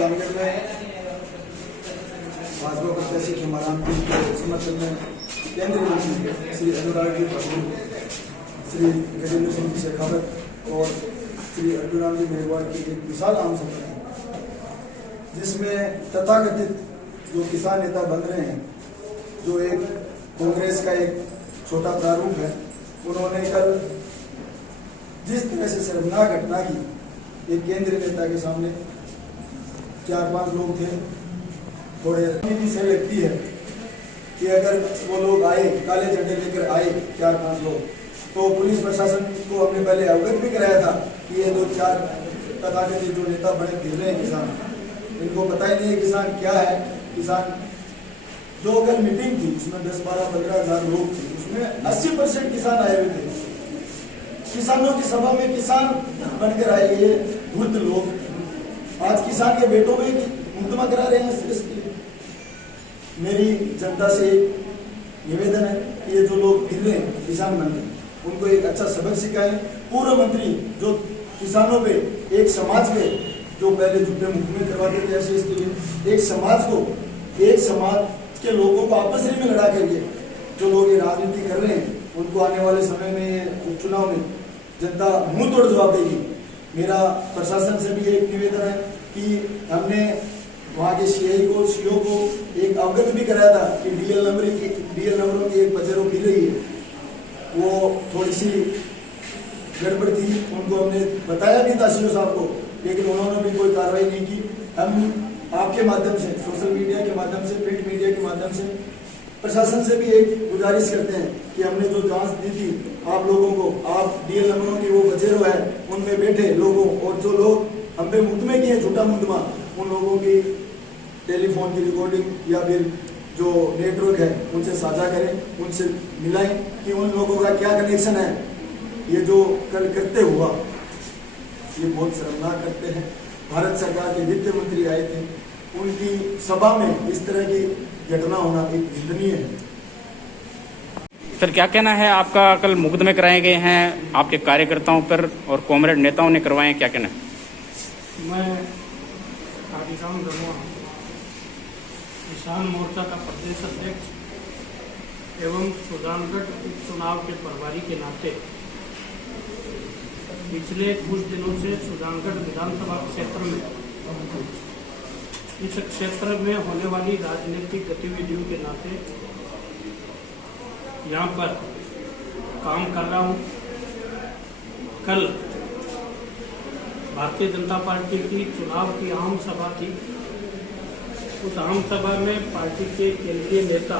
रामगढ़ में भाजपा प्रत्याशी खेमाराम जी के समर्थन में केंद्रीय मंत्री श्री अनुराग जी ठाकुर, श्री गजेंद्र सिंह शेखावत और श्री अर्जुन जी मेघवाल की एक विशाल आम सभा है, जिसमें तथाकथित जो किसान नेता बन रहे हैं, जो एक कांग्रेस का एक छोटा प्रारूप है, उन्होंने कल जिस तरह से शर्मनाक घटना की एक केंद्रीय नेता के सामने 4-5 लोग थे, थोड़े राजनीति से लगती है कि अगर वो लोग आए, काले झंडे लेकर आए 4-5 लोग, तो पुलिस प्रशासन को हमने पहले अवगत भी कराया था कि ये 2-4 तथाकथित जो नेता बने फिर रहे हैं किसान, इनको पता ही नहीं है किसान क्या है। किसान जो कल मीटिंग थी उसमें 10-12-15 हज़ार लोग थे, उसमें 80% किसान आए हुए थे। किसानों की सभा में किसान बनकर आए ये धूर्त लोग आज किसान के बेटों में मुकदमा करा रहे हैं। मेरी जनता से निवेदन है कि ये जो लोग फिर रहे हैं किसान बनकर, उनको एक अच्छा सबक सिखाएं। पूर्व मंत्री जो किसानों पे, एक समाज पे जो पहले झूठे मुकदमे करवाते थे ऐसे इसके लिए, एक समाज के लोगों को आपस में लड़ा करके जो लोग ये राजनीति कर रहे हैं, उनको आने वाले समय में उपचुनाव में जनता मुंह तोड़ जवाब देगी। मेरा प्रशासन से भी एक निवेदन है कि हमने वहाँ के सीओ को एक अवगत भी कराया था कि डीएल नंबरों की एक बचेरों गिर रही है, वो थोड़ी सी गड़बड़ थी, उनको हमने बताया भी था सीओ साहब को, लेकिन उन्होंने भी कोई कार्रवाई नहीं की। हम आपके माध्यम से, सोशल मीडिया के माध्यम से, प्रिंट मीडिया के माध्यम से प्रशासन से भी एक गुजारिश करते हैं कि हमने जो जांच दी थी आप लोगों को, आप डीएल नंबरों की वो बचेरो है उनमें बैठे लोगों और जो लोग हम पे मुकदमे किए झूठा मुकदमा, उन लोगों की टेलीफोन की रिकॉर्डिंग या फिर जो नेटवर्क है उनसे साझा करें, उनसे मिलाएं कि उन लोगों का क्या कनेक्शन है। ये जो कल करते हुआ ये बहुत शर्मनाक करते हैं। भारत सरकार के वित्त मंत्री आए थे, उनकी सभा में इस तरह की घटना होना एक निंदनीय है। सर, क्या कहना है आपका? कल मुकदमे कराए गए हैं आपके कार्यकर्ताओं पर और कॉमरेड नेताओं ने करवाए, क्या कहना है? मैं आदिराम धनोआ, किसान मोर्चा का प्रदेश अध्यक्ष एवं सुजानगढ़ उपचुनाव के प्रभारी के नाते पिछले कुछ दिनों से सुजानगढ़ विधानसभा क्षेत्र में, इस क्षेत्र में होने वाली राजनीतिक गतिविधियों के नाते यहाँ पर काम कर रहा हूँ। कल भारतीय जनता पार्टी की चुनाव की आम सभा थी। उस आम सभा में पार्टी के केंद्रीय नेता,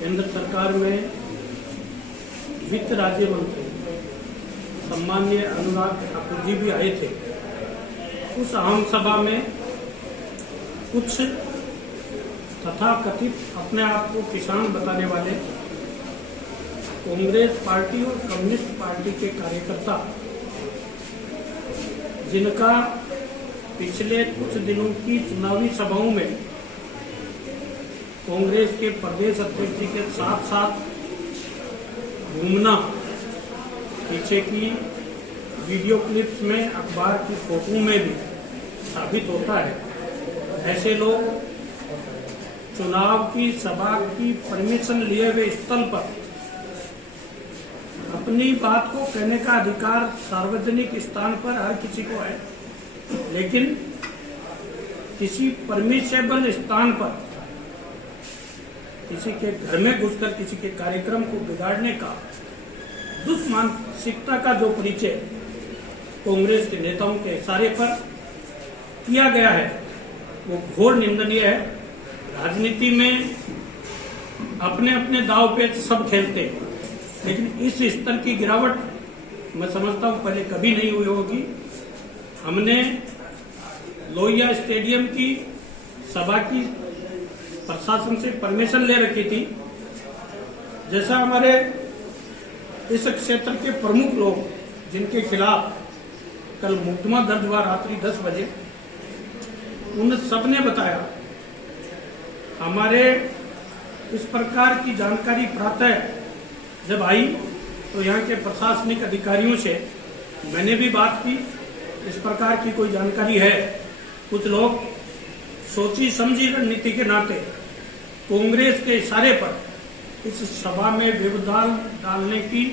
केंद्र सरकार में वित्त राज्य मंत्री सम्माननीय अनुराग ठाकुर जी भी आए थे। उस आम सभा में कुछ तथाकथित अपने आप को किसान बताने वाले कांग्रेस पार्टी और कम्युनिस्ट पार्टी के कार्यकर्ता, जिनका पिछले कुछ दिनों की चुनावी सभाओं में कांग्रेस के प्रदेश अध्यक्ष जी के साथ साथ घूमना, पीछे की वीडियो क्लिप्स में, अखबार की फोटो में भी साबित होता है, ऐसे लोग चुनाव की सभा की परमिशन लिए हुए स्थल पर अपनी बात को कहने का अधिकार सार्वजनिक स्थान पर हर किसी को है, लेकिन किसी परमिशेबल स्थान पर किसी के घर में घुसकर किसी के कार्यक्रम को बिगाड़ने का दुष्मानसिकता का जो परिचय कांग्रेस के नेताओं के इशारे पर किया गया है, वो घोर निंदनीय है। राजनीति में अपने अपने दांव पेच सब खेलते हैं, लेकिन इस स्तर की गिरावट मैं समझता हूं पहले कभी नहीं हुई होगी। हमने लोहिया स्टेडियम की सभा की प्रशासन से परमिशन ले रखी थी। जैसा हमारे इस क्षेत्र के प्रमुख लोग जिनके खिलाफ कल मुकदमा दर्ज हुआ रात्रि 10 बजे, उन सब ने बताया, हमारे इस प्रकार की जानकारी प्रातः जब आई तो यहाँ के प्रशासनिक अधिकारियों से मैंने भी बात की, इस प्रकार की कोई जानकारी है कुछ लोग सोची समझी रणनीति के नाते कांग्रेस के इशारे पर इस सभा में व्यवधान डालने की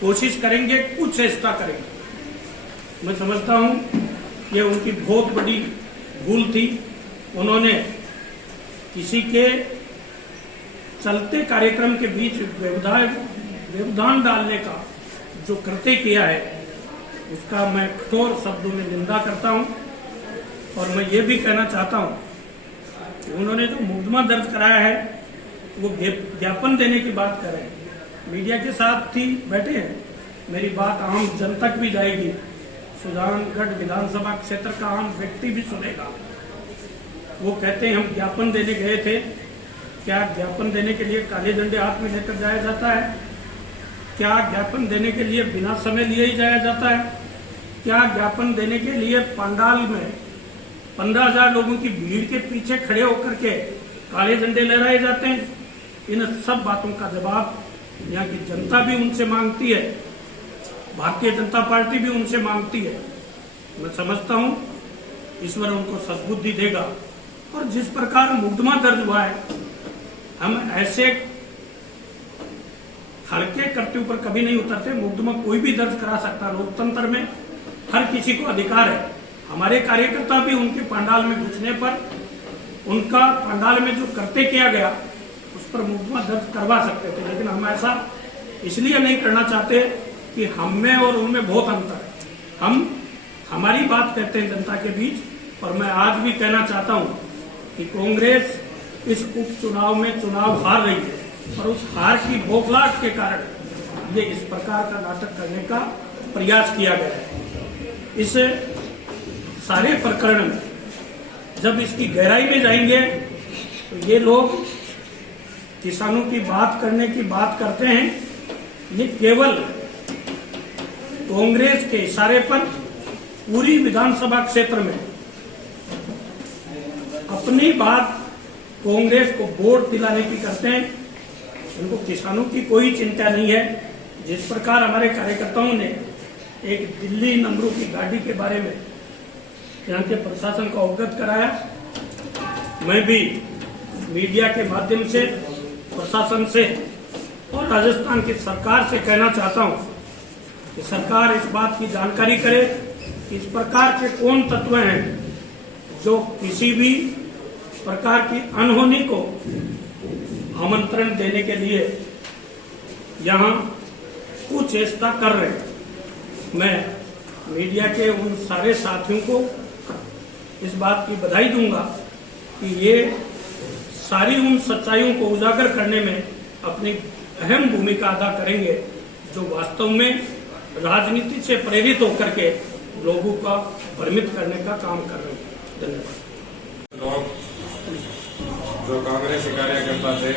कोशिश करेंगे, कुछ चेष्टा करेंगे। मैं समझता हूं ये उनकी बहुत बड़ी भूल थी। उन्होंने किसी के चलते कार्यक्रम के बीच व्यवधान डालने का जो कृत्य किया है उसका मैं कठोर शब्दों में निंदा करता हूं। और मैं ये भी कहना चाहता हूं कि उन्होंने जो मुकदमा दर्ज कराया है वो ज्ञापन देने की बात कर रहे हैं। मीडिया के साथ ही बैठे हैं, मेरी बात आम जन तक भी जाएगी, सुजानगढ़ विधानसभा क्षेत्र का आम व्यक्ति भी सुनेगा। वो कहते हैं हम ज्ञापन देने गए थे। क्या ज्ञापन देने के लिए काले झंडे हाथ में लेकर जाया जाता है? क्या ज्ञापन देने के लिए बिना समय लिए ही जाया जाता है? क्या ज्ञापन देने के लिए पंडाल में 15,000 लोगों की भीड़ के पीछे खड़े होकर के काले झंडे लहराए जाते हैं? इन सब बातों का जवाब यहाँ की जनता भी उनसे मांगती है, भारतीय जनता पार्टी भी उनसे मांगती है। मैं समझता हूँ ईश्वर उनको सद्बुद्धि देगा। और जिस प्रकार मुकदमा दर्ज हुआ है, हम ऐसे हल्के कर्तव्य पर कभी नहीं उतरते। मुकदमा कोई भी दर्ज करा सकता है। लोकतंत्र में हर किसी को अधिकार है। हमारे कार्यकर्ता भी उनके पंडाल में घुसने पर, उनका पंडाल में जो कृत्य किया गया उस पर मुकदमा दर्ज करवा सकते थे, लेकिन हम ऐसा इसलिए नहीं करना चाहते कि हम में और उनमें बहुत अंतर है। हम हमारी बात कहते हैं जनता के बीच। और मैं आज भी कहना चाहता हूं कि कांग्रेस इस उपचुनाव में चुनाव हार रही है और उस हार की बौखलाहट के कारण ये इस प्रकार का नाटक करने का प्रयास किया गया है। इस सारे प्रकरण में जब इसकी गहराई में जाएंगे तो ये लोग किसानों की बात करने की बात करते हैं। ये केवल कांग्रेस के इशारे पर पूरी विधानसभा क्षेत्र में अपनी बात कांग्रेस को वोट दिलाने की करते हैं। उनको किसानों की कोई चिंता नहीं है। जिस प्रकार हमारे कार्यकर्ताओं ने एक दिल्ली नंबरों की गाड़ी के बारे में यहाँ के प्रशासन को अवगत कराया, मैं भी मीडिया के माध्यम से प्रशासन से और राजस्थान की सरकार से कहना चाहता हूँ कि सरकार इस बात की जानकारी करे कि इस प्रकार के कौन तत्व हैं जो किसी भी प्रकार की अनहोनी को आमंत्रण देने के लिए यहाँ कुछ चेष्टा कर रहे हैं। मैं मीडिया के उन सारे साथियों को इस बात की बधाई दूंगा कि ये सारी उन सच्चाइयों को उजागर करने में अपनी अहम भूमिका अदा करेंगे जो वास्तव में राजनीति से प्रेरित होकर के लोगों का भ्रमित करने का काम कर रहे हैं। धन्यवाद। लोग जो कांग्रेसी कार्यकर्ता थे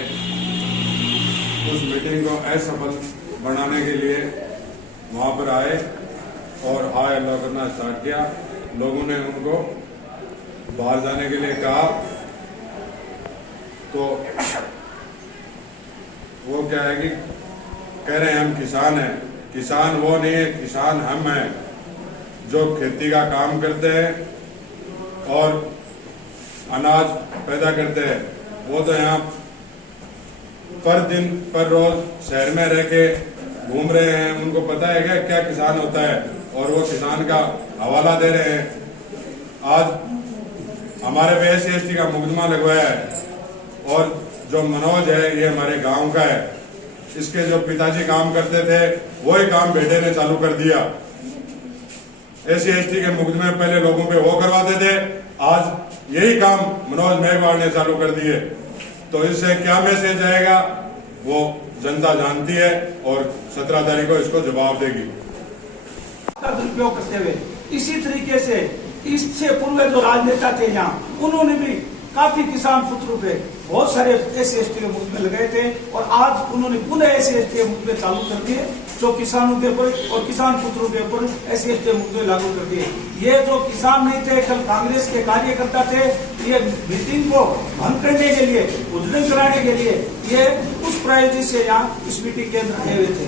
उस मीटिंग को असफल बनाने के लिए वहां पर आए और हाय अल्लाह करना स्टार्ट किया। लोगों ने उनको बाहर जाने के लिए कहा तो वो क्या है कि कह रहे हैं हम किसान हैं। किसान वो नहीं है, किसान हम हैं जो खेती का काम करते हैं और अनाज पैदा करते हैं। वो तो यहाँ पर दिन पर रोज शहर में रह के घूम रहे हैं, उनको पता है क्या किसान होता है और वो किसान का हवाला दे रहे हैं। आज हमारे पे SC/ST का मुकदमा लगवाया है और जो मनोज है ये हमारे गांव का है। इसके जो पिताजी काम करते थे वही काम बेटे ने चालू कर दिया। SC/ST के मुकदमे पहले लोगों पे वो करवाते थे, आज यही काम मनोज मेघवाल ने चालू कर दिए। तो इससे क्या मैसेज आएगा वो जनता जानती है और 17 तारीख को इसको जवाब देगी। का दुरुपयोग करते हुए इसी तरीके से इससे पूर्व जो राजनेता थे यहाँ उन्होंने भी काफी किसान पुत्रों पे बहुत सारे SC/ST के मुकदमे लगाए थे और आज उन्होंने पुनः SC/ST के मुकदमे चालू कर दिए जो किसानों के ऊपर और किसान पुत्रों के ऊपर SC/ST के मुकदमे लागू कर दिए। ये जो किसान नहीं थे, कल कांग्रेस के कार्यकर्ता थे, ये मीटिंग को भंग करने के लिए, उद्घाटन कराने के लिए ये उस प्रायोजित से यहाँ इस मीटिंग के अंदर आए हुए थे।